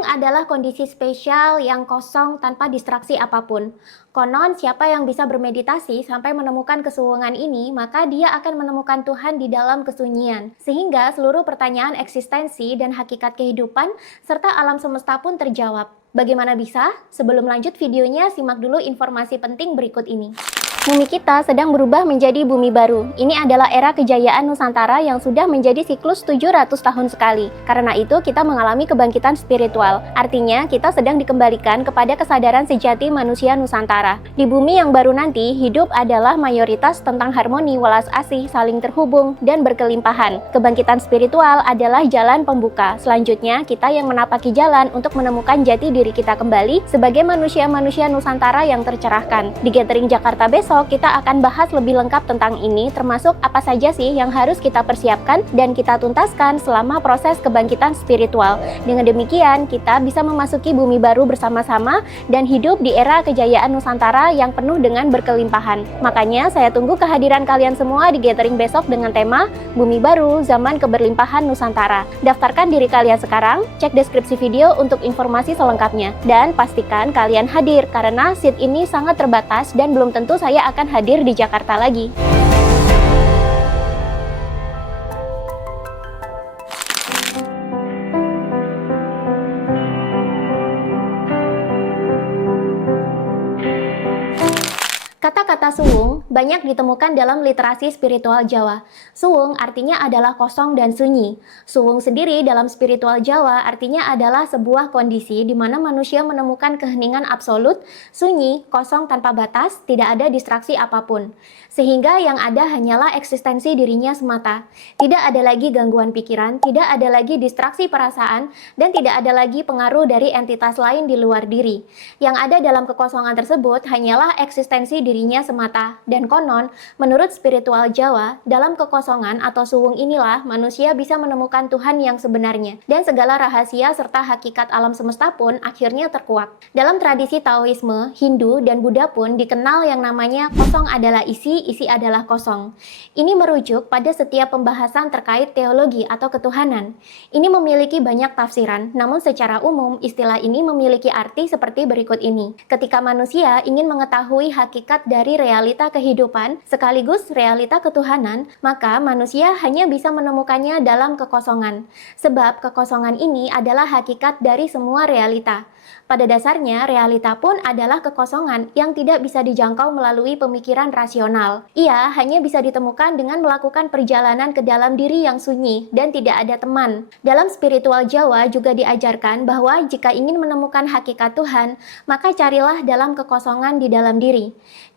Suwung adalah kondisi spesial yang kosong tanpa distraksi apapun. Konon, siapa yang bisa bermeditasi sampai menemukan kesuwungan ini, maka dia akan menemukan Tuhan di dalam kesunyian. Sehingga seluruh pertanyaan eksistensi dan hakikat kehidupan, serta alam semesta pun terjawab. Bagaimana bisa? Sebelum lanjut videonya, simak dulu informasi penting berikut ini. Bumi kita sedang berubah menjadi bumi baru. Ini adalah era kejayaan Nusantara yang sudah menjadi siklus 700 tahun sekali. Karena itu kita mengalami kebangkitan spiritual. Artinya kita sedang dikembalikan kepada kesadaran sejati manusia Nusantara. Di bumi yang baru nanti, hidup adalah mayoritas tentang harmoni, welas asih, saling terhubung, dan berkelimpahan. Kebangkitan spiritual adalah jalan pembuka. Selanjutnya kita yang menapaki jalan untuk menemukan jati diri kita kembali sebagai manusia-manusia Nusantara yang tercerahkan. Di Gathering Jakarta besok, kita akan bahas lebih lengkap tentang ini, termasuk apa saja sih yang harus kita persiapkan dan kita tuntaskan selama proses kebangkitan spiritual. Dengan demikian, kita bisa memasuki bumi baru bersama-sama dan hidup di era kejayaan Nusantara yang penuh dengan berkelimpahan. Makanya, saya tunggu kehadiran kalian semua di Gathering besok dengan tema Bumi Baru, Zaman Keberlimpahan Nusantara. Daftarkan diri kalian sekarang, cek deskripsi video untuk informasi selengkapnya. Dan pastikan kalian hadir, karena seat ini sangat terbatas dan belum tentu saya akan hadir di Jakarta lagi. Kata-kata suwung banyak ditemukan dalam literasi spiritual Jawa. Suwung artinya adalah kosong dan sunyi. Suwung sendiri dalam spiritual Jawa artinya adalah sebuah kondisi di mana manusia menemukan keheningan absolut, sunyi, kosong tanpa batas, tidak ada distraksi apapun. Sehingga yang ada hanyalah eksistensi dirinya semata. Tidak ada lagi gangguan pikiran, tidak ada lagi distraksi perasaan, dan tidak ada lagi pengaruh dari entitas lain di luar diri. Yang ada dalam kekosongan tersebut hanyalah eksistensi dirinya semata. Dan konon, menurut spiritual Jawa, dalam kekosongan atau suwung inilah manusia bisa menemukan Tuhan yang sebenarnya. Dan segala rahasia serta hakikat alam semesta pun akhirnya terkuak. Dalam tradisi Taoisme, Hindu, dan Buddha pun dikenal yang namanya kosong adalah isi, isi adalah kosong. Ini merujuk pada setiap pembahasan terkait teologi atau ketuhanan. Ini memiliki banyak tafsiran, namun secara umum istilah ini memiliki arti seperti berikut ini. Ketika manusia ingin mengetahui hakikat dari realita kehidupan sekaligus realita ketuhanan, maka manusia hanya bisa menemukannya dalam kekosongan. Sebab kekosongan ini adalah hakikat dari semua realita. Pada dasarnya, realita pun adalah kekosongan yang tidak bisa dijangkau melalui pemikiran rasional. Ia hanya bisa ditemukan dengan melakukan perjalanan ke dalam diri yang sunyi dan tidak ada teman. Dalam spiritual Jawa juga diajarkan bahwa jika ingin menemukan hakikat Tuhan, maka carilah dalam kekosongan di dalam diri.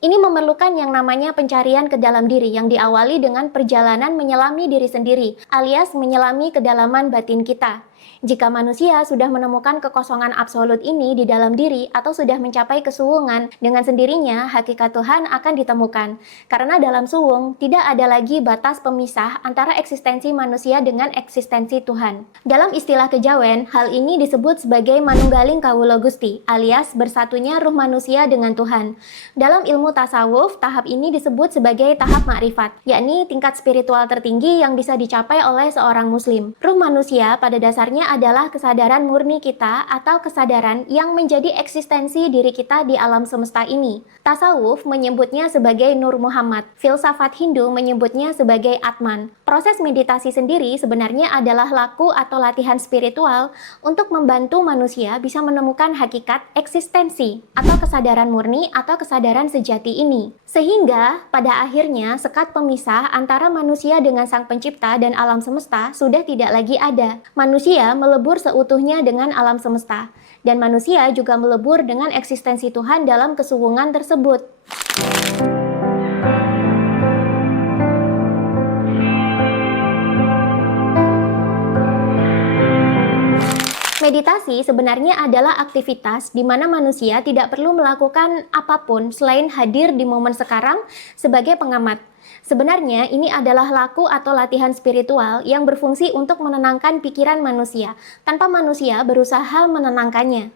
Ini memerlukan yang namanya pencarian ke dalam diri yang diawali dengan perjalanan menyelami diri sendiri, alias menyelami kedalaman batin kita. Jika manusia sudah menemukan kekosongan absolut ini di dalam diri atau sudah mencapai kesuwungan, dengan sendirinya hakikat Tuhan akan ditemukan. Karena dalam suwung tidak ada lagi batas pemisah antara eksistensi manusia dengan eksistensi Tuhan. Dalam istilah kejawen, hal ini disebut sebagai manunggaling kawula Gusti, alias bersatunya ruh manusia dengan Tuhan. Dalam ilmu tasawuf, tahap ini disebut sebagai tahap makrifat, yakni tingkat spiritual tertinggi yang bisa dicapai oleh seorang muslim. Ruh manusia pada dasarnya adalah kesadaran murni kita atau kesadaran yang menjadi eksistensi diri kita di alam semesta ini. Tasawuf menyebutnya sebagai Nur Muhammad. Filsafat Hindu menyebutnya sebagai Atman. Proses meditasi sendiri sebenarnya adalah laku atau latihan spiritual untuk membantu manusia bisa menemukan hakikat eksistensi atau kesadaran murni atau kesadaran sejati ini. Sehingga pada akhirnya sekat pemisah antara manusia dengan Sang Pencipta dan alam semesta sudah tidak lagi ada. Manusia melebur seutuhnya dengan alam semesta, dan manusia juga melebur dengan eksistensi Tuhan dalam kesuwungan tersebut. Meditasi sebenarnya adalah aktivitas di mana manusia tidak perlu melakukan apapun selain hadir di momen sekarang sebagai pengamat. Sebenarnya ini adalah laku atau latihan spiritual yang berfungsi untuk menenangkan pikiran manusia, tanpa manusia berusaha menenangkannya.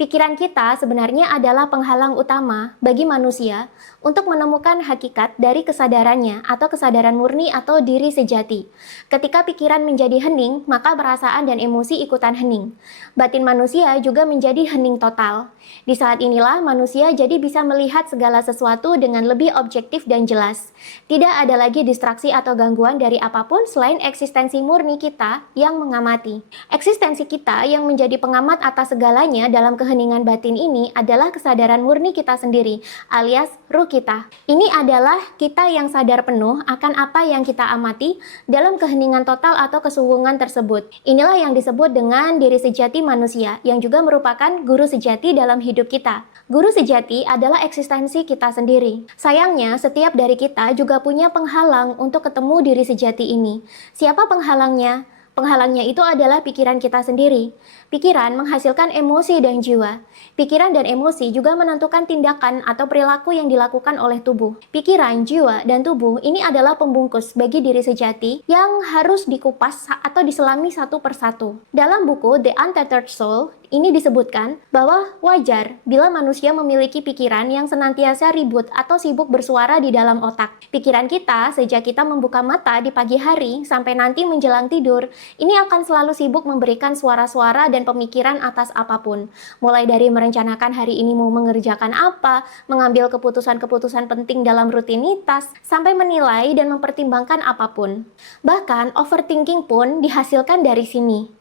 Pikiran kita sebenarnya adalah penghalang utama bagi manusia untuk menemukan hakikat dari kesadarannya atau kesadaran murni atau diri sejati. Ketika pikiran menjadi hening, maka perasaan dan emosi ikutan hening. Batin manusia juga menjadi hening total. Di saat inilah manusia jadi bisa melihat segala sesuatu dengan lebih objektif dan jelas. Tidak ada lagi distraksi atau gangguan dari apapun selain eksistensi murni kita yang mengamati. Eksistensi kita yang menjadi pengamat atas segalanya dalam keheningan batin ini adalah kesadaran murni kita sendiri, alias ruh kita. Ini adalah kita yang sadar penuh akan apa yang kita amati dalam keheningan total atau kesuwungan tersebut. Inilah yang disebut dengan diri sejati manusia, yang juga merupakan guru sejati dalam hidup kita. Guru sejati adalah eksistensi kita sendiri. Sayangnya, setiap dari kita juga punya penghalang untuk ketemu diri sejati ini. Siapa penghalangnya? Penghalangnya itu adalah pikiran kita sendiri. Pikiran menghasilkan emosi dan jiwa. Pikiran dan emosi juga menentukan tindakan atau perilaku yang dilakukan oleh tubuh. Pikiran, jiwa, dan tubuh ini adalah pembungkus bagi diri sejati yang harus dikupas atau diselami satu persatu. Dalam buku The Untethered Soul, ini disebutkan bahwa wajar bila manusia memiliki pikiran yang senantiasa ribut atau sibuk bersuara di dalam otak. Pikiran kita sejak kita membuka mata di pagi hari sampai nanti menjelang tidur, ini akan selalu sibuk memberikan suara-suara dan pemikiran atas apapun. Mulai dari merencanakan hari ini mau mengerjakan apa, mengambil keputusan-keputusan penting dalam rutinitas, sampai menilai dan mempertimbangkan apapun. Bahkan overthinking pun dihasilkan dari sini.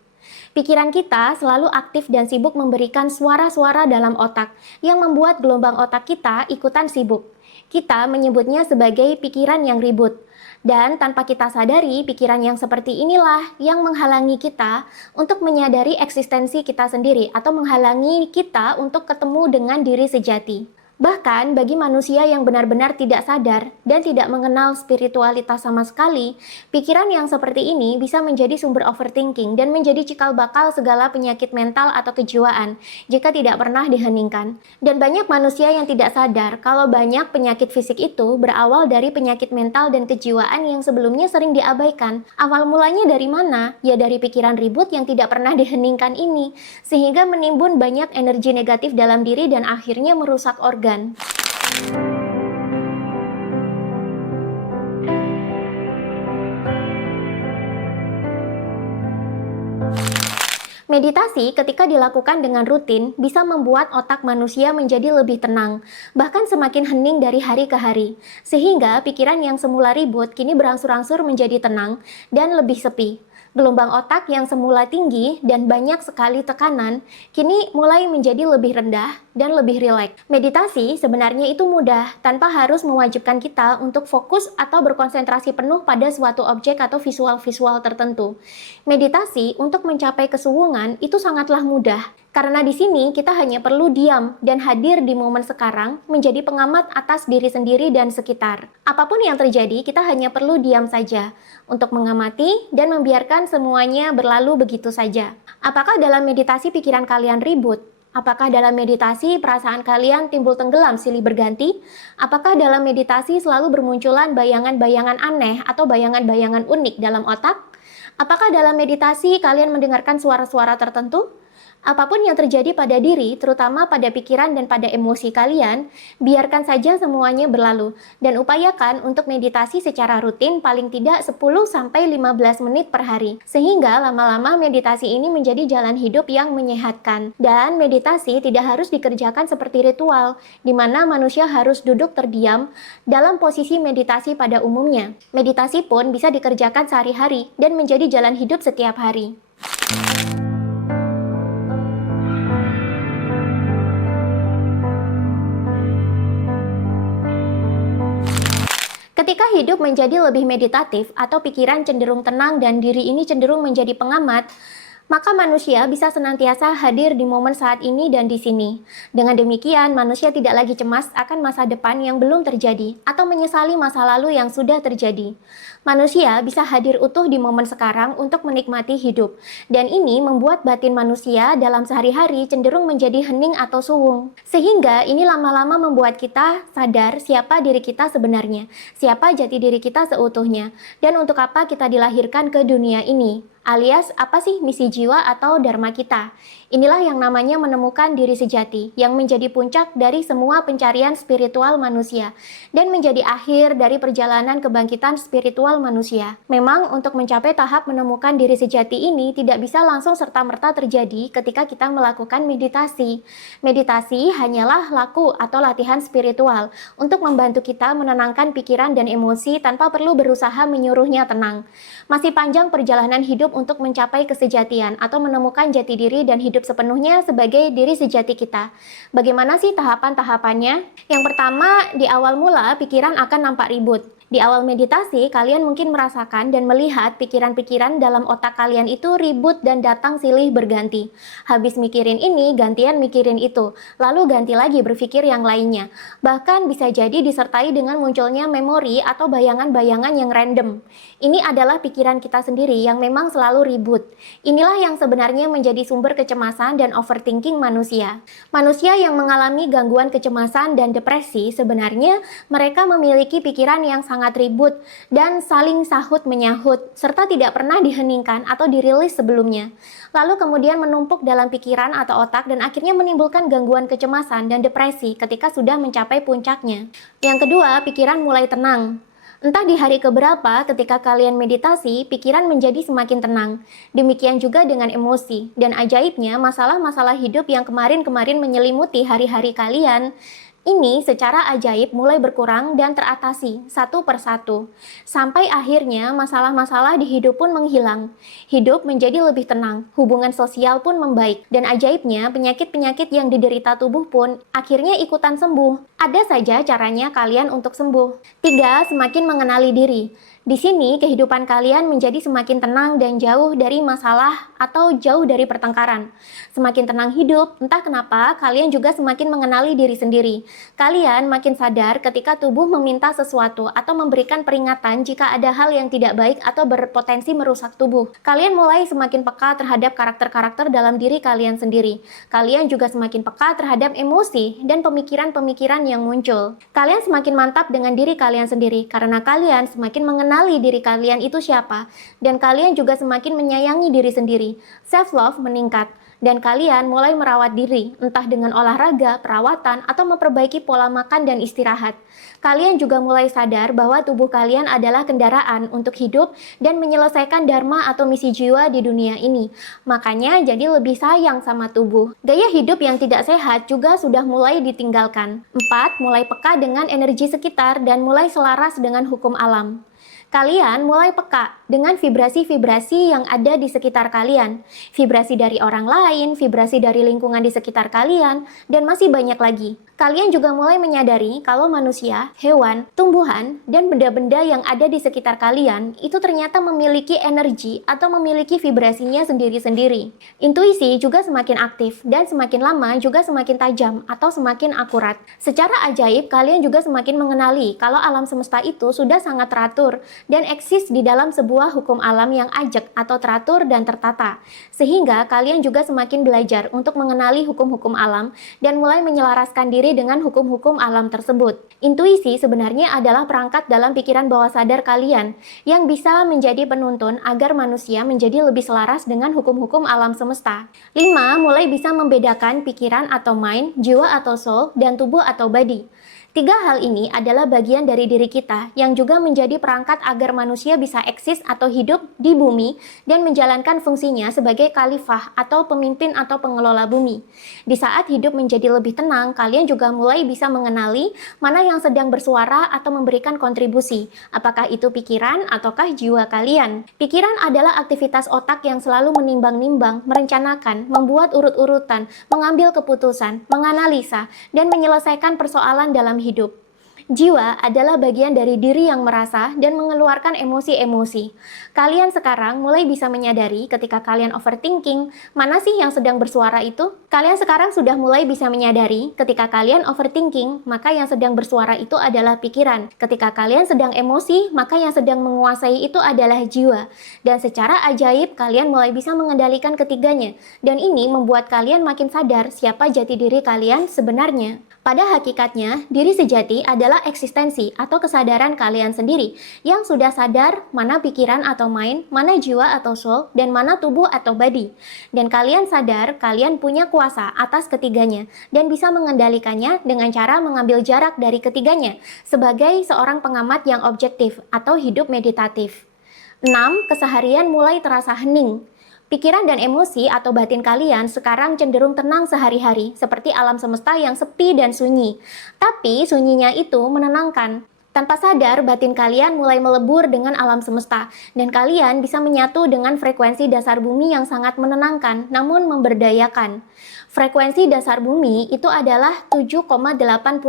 Pikiran kita selalu aktif dan sibuk memberikan suara-suara dalam otak yang membuat gelombang otak kita ikutan sibuk. Kita menyebutnya sebagai pikiran yang ribut. Dan tanpa kita sadari, pikiran yang seperti inilah yang menghalangi kita untuk menyadari eksistensi kita sendiri atau menghalangi kita untuk ketemu dengan diri sejati. Bahkan bagi manusia yang benar-benar tidak sadar dan tidak mengenal spiritualitas sama sekali, pikiran yang seperti ini bisa menjadi sumber overthinking dan menjadi cikal bakal segala penyakit mental atau kejiwaan jika tidak pernah diheningkan. Dan banyak manusia yang tidak sadar kalau banyak penyakit fisik itu berawal dari penyakit mental dan kejiwaan yang sebelumnya sering diabaikan. Awal mulanya dari mana? Ya dari pikiran ribut yang tidak pernah diheningkan ini, sehingga menimbun banyak energi negatif dalam diri dan akhirnya merusak organ. Meditasi ketika dilakukan dengan rutin bisa membuat otak manusia menjadi lebih tenang, bahkan semakin hening dari hari ke hari, sehingga pikiran yang semula ribut kini berangsur-angsur menjadi tenang dan lebih sepi. Gelombang otak yang semula tinggi dan banyak sekali tekanan, kini mulai menjadi lebih rendah dan lebih rileks. Meditasi sebenarnya itu mudah, tanpa harus mewajibkan kita untuk fokus atau berkonsentrasi penuh pada suatu objek atau visual-visual tertentu. Meditasi untuk mencapai kesuwungan itu sangatlah mudah. Karena di sini kita hanya perlu diam dan hadir di momen sekarang menjadi pengamat atas diri sendiri dan sekitar. Apapun yang terjadi, kita hanya perlu diam saja untuk mengamati dan membiarkan semuanya berlalu begitu saja. Apakah dalam meditasi pikiran kalian ribut? Apakah dalam meditasi perasaan kalian timbul tenggelam silih berganti? Apakah dalam meditasi selalu bermunculan bayangan-bayangan aneh atau bayangan-bayangan unik dalam otak? Apakah dalam meditasi kalian mendengarkan suara-suara tertentu? Apapun yang terjadi pada diri, terutama pada pikiran dan pada emosi kalian, biarkan saja semuanya berlalu dan upayakan untuk meditasi secara rutin paling tidak 10-15 menit per hari. Sehingga lama-lama meditasi ini menjadi jalan hidup yang menyehatkan. Dan meditasi tidak harus dikerjakan seperti ritual, di mana manusia harus duduk terdiam dalam posisi meditasi pada umumnya. Meditasi pun bisa dikerjakan sehari-hari dan menjadi jalan hidup setiap hari. Ketika hidup menjadi lebih meditatif atau pikiran cenderung tenang dan diri ini cenderung menjadi pengamat, maka manusia bisa senantiasa hadir di momen saat ini dan di sini. Dengan demikian, manusia tidak lagi cemas akan masa depan yang belum terjadi atau menyesali masa lalu yang sudah terjadi. Manusia bisa hadir utuh di momen sekarang untuk menikmati hidup. Dan ini membuat batin manusia dalam sehari-hari cenderung menjadi hening atau suwung. Sehingga ini lama-lama membuat kita sadar siapa diri kita sebenarnya, siapa jati diri kita seutuhnya, dan untuk apa kita dilahirkan ke dunia ini. Alias, apa sih misi jiwa atau dharma kita? Inilah yang namanya menemukan diri sejati, yang menjadi puncak dari semua pencarian spiritual manusia, dan menjadi akhir dari perjalanan kebangkitan spiritual manusia. Memang untuk mencapai tahap menemukan diri sejati ini tidak bisa langsung serta-merta terjadi ketika kita melakukan meditasi. Meditasi hanyalah laku atau latihan spiritual untuk membantu kita menenangkan pikiran dan emosi tanpa perlu berusaha menyuruhnya tenang. Masih panjang perjalanan hidup untuk mencapai kesejatian atau menemukan jati diri dan hidup sepenuhnya sebagai diri sejati kita. Bagaimana sih tahapan-tahapannya? Yang pertama, di awal mula pikiran akan nampak ribut. Di awal meditasi, kalian mungkin merasakan dan melihat pikiran-pikiran dalam otak kalian itu ribut dan datang silih berganti. Habis mikirin ini, gantian mikirin itu, lalu ganti lagi berpikir yang lainnya. Bahkan bisa jadi disertai dengan munculnya memori atau bayangan-bayangan yang random. Ini adalah pikiran kita sendiri yang memang selalu ribut. Inilah yang sebenarnya menjadi sumber kecemasan dan overthinking manusia. Manusia yang mengalami gangguan kecemasan dan depresi sebenarnya mereka memiliki pikiran yang sangat ribut dan saling sahut menyahut serta tidak pernah diheningkan atau dirilis sebelumnya. Lalu kemudian menumpuk dalam pikiran atau otak dan akhirnya menimbulkan gangguan kecemasan dan depresi ketika sudah mencapai puncaknya. Yang kedua, pikiran mulai tenang. Entah di hari keberapa ketika kalian meditasi, pikiran menjadi semakin tenang. Demikian juga dengan emosi. Dan ajaibnya, masalah-masalah hidup yang kemarin-kemarin menyelimuti hari-hari kalian, ini secara ajaib mulai berkurang dan teratasi satu persatu. Sampai akhirnya masalah-masalah di hidup pun menghilang. Hidup menjadi lebih tenang, hubungan sosial pun membaik. Dan ajaibnya penyakit-penyakit yang diderita tubuh pun akhirnya ikutan sembuh. Ada saja caranya kalian untuk sembuh. 3. Semakin mengenali diri. Di sini kehidupan kalian menjadi semakin tenang dan jauh dari masalah atau jauh dari pertengkaran. Semakin tenang hidup, entah kenapa kalian juga semakin mengenali diri sendiri. Kalian makin sadar ketika tubuh meminta sesuatu atau memberikan peringatan jika ada hal yang tidak baik atau berpotensi merusak tubuh. Kalian mulai semakin peka terhadap karakter-karakter dalam diri kalian sendiri. Kalian juga semakin peka terhadap emosi dan pemikiran-pemikiran yang muncul. Kalian semakin mantap dengan diri kalian sendiri karena kalian semakin mengenali diri kalian itu siapa, dan kalian juga semakin menyayangi diri sendiri. Self-love meningkat, dan kalian mulai merawat diri, entah dengan olahraga, perawatan, atau memperbaiki pola makan dan istirahat. Kalian juga mulai sadar bahwa tubuh kalian adalah kendaraan untuk hidup dan menyelesaikan dharma atau misi jiwa di dunia ini. Makanya jadi lebih sayang sama tubuh. Gaya hidup yang tidak sehat juga sudah mulai ditinggalkan. 4. Mulai peka dengan energi sekitar dan mulai selaras dengan hukum alam. Kalian mulai peka dengan vibrasi-vibrasi yang ada di sekitar kalian. Vibrasi dari orang lain, vibrasi dari lingkungan di sekitar kalian, dan masih banyak lagi. Kalian juga mulai menyadari kalau manusia, hewan, tumbuhan, dan benda-benda yang ada di sekitar kalian itu ternyata memiliki energi atau memiliki vibrasinya sendiri-sendiri. Intuisi juga semakin aktif dan semakin lama juga semakin tajam atau semakin akurat. Secara ajaib, kalian juga semakin mengenali kalau alam semesta itu sudah sangat teratur dan eksis di dalam sebuah hukum alam yang ajak atau teratur dan tertata. Sehingga kalian juga semakin belajar untuk mengenali hukum-hukum alam dan mulai menyelaraskan diri dengan hukum-hukum alam tersebut. Intuisi sebenarnya adalah perangkat dalam pikiran bawah sadar kalian yang bisa menjadi penuntun agar manusia menjadi lebih selaras dengan hukum-hukum alam semesta. 5. Mulai bisa membedakan pikiran atau mind, jiwa atau soul, dan tubuh atau body. 3 hal ini adalah bagian dari diri kita yang juga menjadi perangkat agar manusia bisa eksis atau hidup di bumi dan menjalankan fungsinya sebagai khalifah atau pemimpin atau pengelola bumi. Di saat hidup menjadi lebih tenang, kalian juga mulai bisa mengenali mana yang sedang bersuara atau memberikan kontribusi, apakah itu pikiran ataukah jiwa kalian. Pikiran adalah aktivitas otak yang selalu menimbang-nimbang, merencanakan, membuat urut-urutan, mengambil keputusan, menganalisa, dan menyelesaikan persoalan dalam hidup. Jiwa adalah bagian dari diri yang merasa dan mengeluarkan emosi-emosi. Kalian sekarang mulai bisa menyadari ketika kalian overthinking, mana sih yang sedang bersuara itu? Kalian sekarang sudah mulai bisa menyadari ketika kalian overthinking, maka yang sedang bersuara itu adalah pikiran. Ketika kalian sedang emosi, maka yang sedang menguasai itu adalah jiwa. Dan secara ajaib, kalian mulai bisa mengendalikan ketiganya. Dan ini membuat kalian makin sadar siapa jati diri kalian sebenarnya. Pada hakikatnya, diri sejati adalah eksistensi atau kesadaran kalian sendiri yang sudah sadar mana pikiran atau mind, mana jiwa atau soul, dan mana tubuh atau body. Dan kalian sadar kalian punya kuasa atas ketiganya dan bisa mengendalikannya dengan cara mengambil jarak dari ketiganya sebagai seorang pengamat yang objektif atau hidup meditatif. 6. Keseharian mulai terasa hening. Pikiran dan emosi atau batin kalian sekarang cenderung tenang sehari-hari, seperti alam semesta yang sepi dan sunyi. Tapi sunyinya itu menenangkan. Tanpa sadar, batin kalian mulai melebur dengan alam semesta, dan kalian bisa menyatu dengan frekuensi dasar bumi yang sangat menenangkan, namun memberdayakan. Frekuensi dasar bumi itu adalah 7,83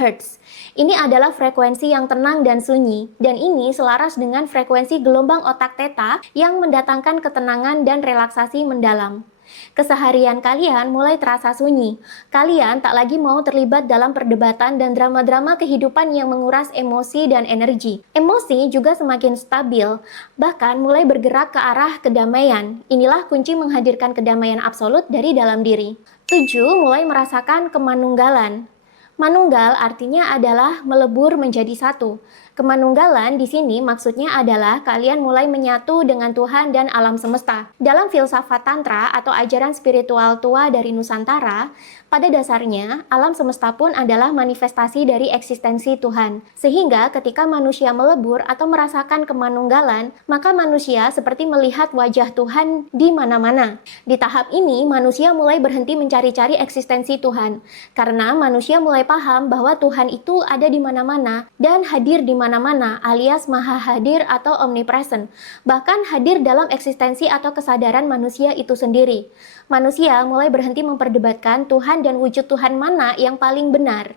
Hz. Ini adalah frekuensi yang tenang dan sunyi, dan ini selaras dengan frekuensi gelombang otak theta yang mendatangkan ketenangan dan relaksasi mendalam. Keseharian kalian mulai terasa sunyi. Kalian tak lagi mau terlibat dalam perdebatan dan drama-drama kehidupan yang menguras emosi dan energi. Emosi juga semakin stabil, bahkan mulai bergerak ke arah kedamaian. Inilah kunci menghadirkan kedamaian absolut dari dalam diri. 7. Mulai merasakan kemanunggalan. Manunggal artinya adalah melebur menjadi satu. Kemanunggalan di sini maksudnya adalah kalian mulai menyatu dengan Tuhan dan alam semesta. Dalam filsafat Tantra atau ajaran spiritual tua dari Nusantara, pada dasarnya alam semesta pun adalah manifestasi dari eksistensi Tuhan. Sehingga ketika manusia melebur atau merasakan kemanunggalan, maka manusia seperti melihat wajah Tuhan di mana-mana. Di tahap ini, manusia mulai berhenti mencari-cari eksistensi Tuhan. Karena manusia mulai paham bahwa Tuhan itu ada di mana-mana dan hadir di mana-mana, alias maha hadir atau omnipresent. Bahkan hadir dalam eksistensi atau kesadaran manusia itu sendiri. Manusia mulai berhenti memperdebatkan Tuhan dan wujud Tuhan mana yang paling benar.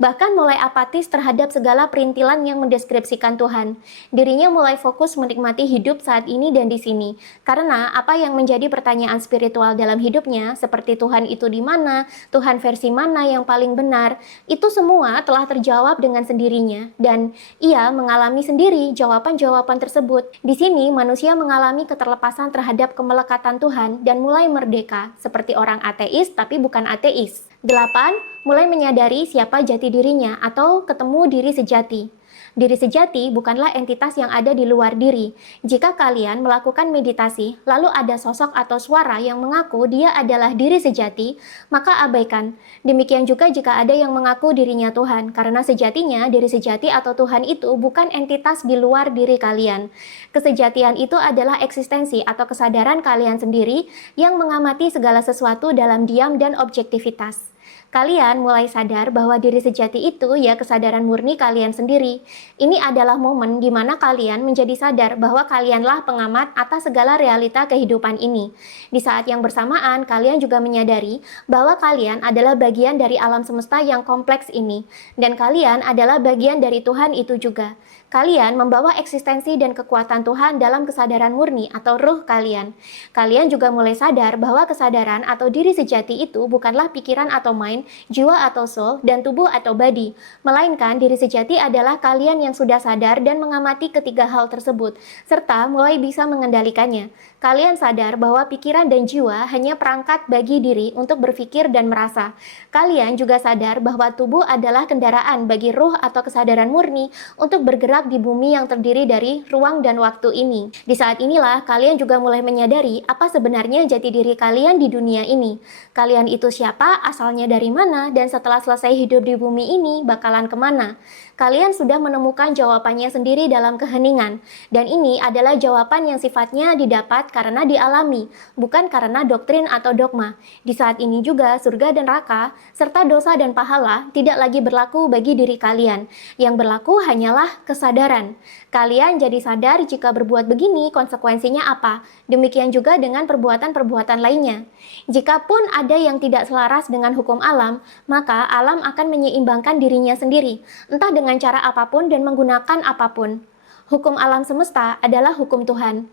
Bahkan mulai apatis terhadap segala perintilan yang mendeskripsikan Tuhan. Dirinya mulai fokus menikmati hidup saat ini dan di sini. Karena apa yang menjadi pertanyaan spiritual dalam hidupnya, seperti Tuhan itu di mana, Tuhan versi mana yang paling benar, itu semua telah terjawab dengan sendirinya. Dan ia mengalami sendiri jawaban-jawaban tersebut. Di sini manusia mengalami keterlepasan terhadap kemelekatan Tuhan dan mulai merdeka, seperti orang ateis tapi bukan ateis. 8. Mulai menyadari siapa jati dirinya atau ketemu diri sejati. Diri sejati bukanlah entitas yang ada di luar diri. Jika kalian melakukan meditasi, lalu ada sosok atau suara yang mengaku dia adalah diri sejati, maka abaikan. Demikian juga jika ada yang mengaku dirinya Tuhan, karena sejatinya diri sejati atau Tuhan itu bukan entitas di luar diri kalian. Kesejatian itu adalah eksistensi atau kesadaran kalian sendiri yang mengamati segala sesuatu dalam diam dan objektivitas. Kalian mulai sadar bahwa diri sejati itu ya kesadaran murni kalian sendiri. Ini adalah momen di mana kalian menjadi sadar bahwa kalianlah pengamat atas segala realita kehidupan ini. Di saat yang bersamaan, kalian juga menyadari bahwa kalian adalah bagian dari alam semesta yang kompleks ini. Dan kalian adalah bagian dari Tuhan itu juga. Kalian membawa eksistensi dan kekuatan Tuhan dalam kesadaran murni atau ruh kalian. Kalian juga mulai sadar bahwa kesadaran atau diri sejati itu bukanlah pikiran atau mind, jiwa atau soul, dan tubuh atau body. Melainkan diri sejati adalah kalian yang sudah sadar dan mengamati ketiga hal tersebut, serta mulai bisa mengendalikannya. Kalian sadar bahwa pikiran dan jiwa hanya perangkat bagi diri untuk berpikir dan merasa. Kalian juga sadar bahwa tubuh adalah kendaraan bagi ruh atau kesadaran murni untuk bergerak di bumi yang terdiri dari ruang dan waktu ini. Di saat inilah kalian juga mulai menyadari apa sebenarnya jati diri kalian di dunia ini. Kalian itu siapa, asalnya dari mana, dan setelah selesai hidup di bumi ini bakalan kemana. Kalian sudah menemukan jawabannya sendiri dalam keheningan. Dan ini adalah jawaban yang sifatnya didapat karena dialami, bukan karena doktrin atau dogma. Di saat ini juga surga dan neraka, serta dosa dan pahala tidak lagi berlaku bagi diri kalian. Yang berlaku hanyalah kesadaran. Kalian jadi sadar jika berbuat begini konsekuensinya apa. Demikian juga dengan perbuatan-perbuatan lainnya. Jikapun ada yang tidak selaras dengan hukum alam, maka alam akan menyeimbangkan dirinya sendiri, entah dengan cara apapun dan menggunakan apapun. Hukum alam semesta adalah hukum Tuhan.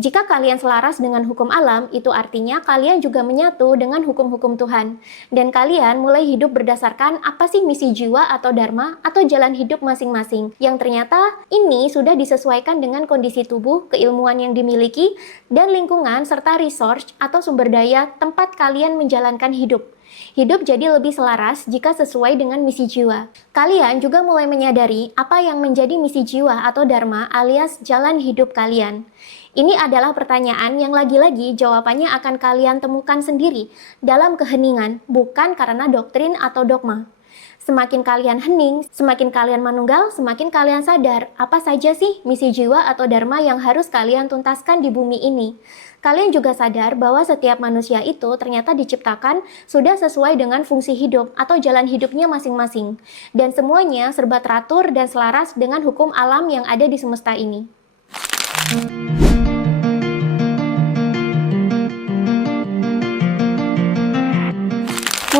Jika kalian selaras dengan hukum alam, itu artinya kalian juga menyatu dengan hukum-hukum Tuhan. Dan kalian mulai hidup berdasarkan apa sih misi jiwa atau dharma atau jalan hidup masing-masing. Yang ternyata ini sudah disesuaikan dengan kondisi tubuh, keilmuan yang dimiliki, dan lingkungan serta resource atau sumber daya tempat kalian menjalankan hidup. Hidup jadi lebih selaras jika sesuai dengan misi jiwa. Kalian juga mulai menyadari apa yang menjadi misi jiwa atau dharma alias jalan hidup kalian. Ini adalah pertanyaan yang lagi-lagi jawabannya akan kalian temukan sendiri dalam keheningan, bukan karena doktrin atau dogma. Semakin kalian hening, semakin kalian manunggal, semakin kalian sadar apa saja sih misi jiwa atau dharma yang harus kalian tuntaskan di bumi ini. Kalian juga sadar bahwa setiap manusia itu ternyata diciptakan sudah sesuai dengan fungsi hidup atau jalan hidupnya masing-masing. Dan semuanya serba teratur dan selaras dengan hukum alam yang ada di semesta ini.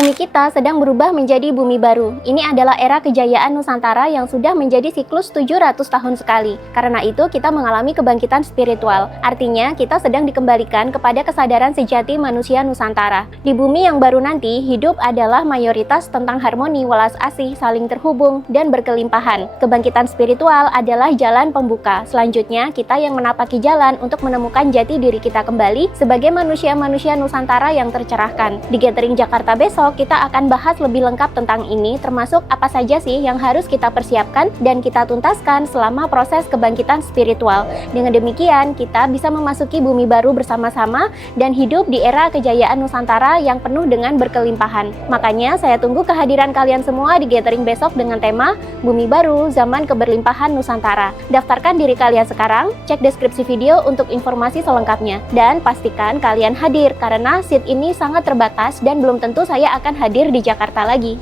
Bumi kita sedang berubah menjadi bumi baru. Ini adalah era kejayaan Nusantara yang sudah menjadi siklus 700 tahun sekali. Karena itu kita mengalami kebangkitan spiritual. Artinya kita sedang dikembalikan kepada kesadaran sejati manusia Nusantara. Di bumi yang baru nanti, hidup adalah mayoritas tentang harmoni, welas asih, saling terhubung, dan berkelimpahan. Kebangkitan spiritual adalah jalan pembuka. Selanjutnya, kita yang menapaki jalan untuk menemukan jati diri kita kembali sebagai manusia-manusia Nusantara yang tercerahkan. Di Gathering Jakarta besok, kita akan bahas lebih lengkap tentang ini, termasuk apa saja sih yang harus kita persiapkan dan kita tuntaskan selama proses kebangkitan spiritual. Dengan demikian, kita bisa memasuki bumi baru bersama-sama dan hidup di era kejayaan Nusantara yang penuh dengan berkelimpahan. Makanya, saya tunggu kehadiran kalian semua di Gathering besok dengan tema Bumi Baru, Zaman Keberlimpahan Nusantara. Daftarkan diri kalian sekarang, cek deskripsi video untuk informasi selengkapnya. Dan pastikan kalian hadir, karena seat ini sangat terbatas dan belum tentu saya akan hadir di Jakarta lagi.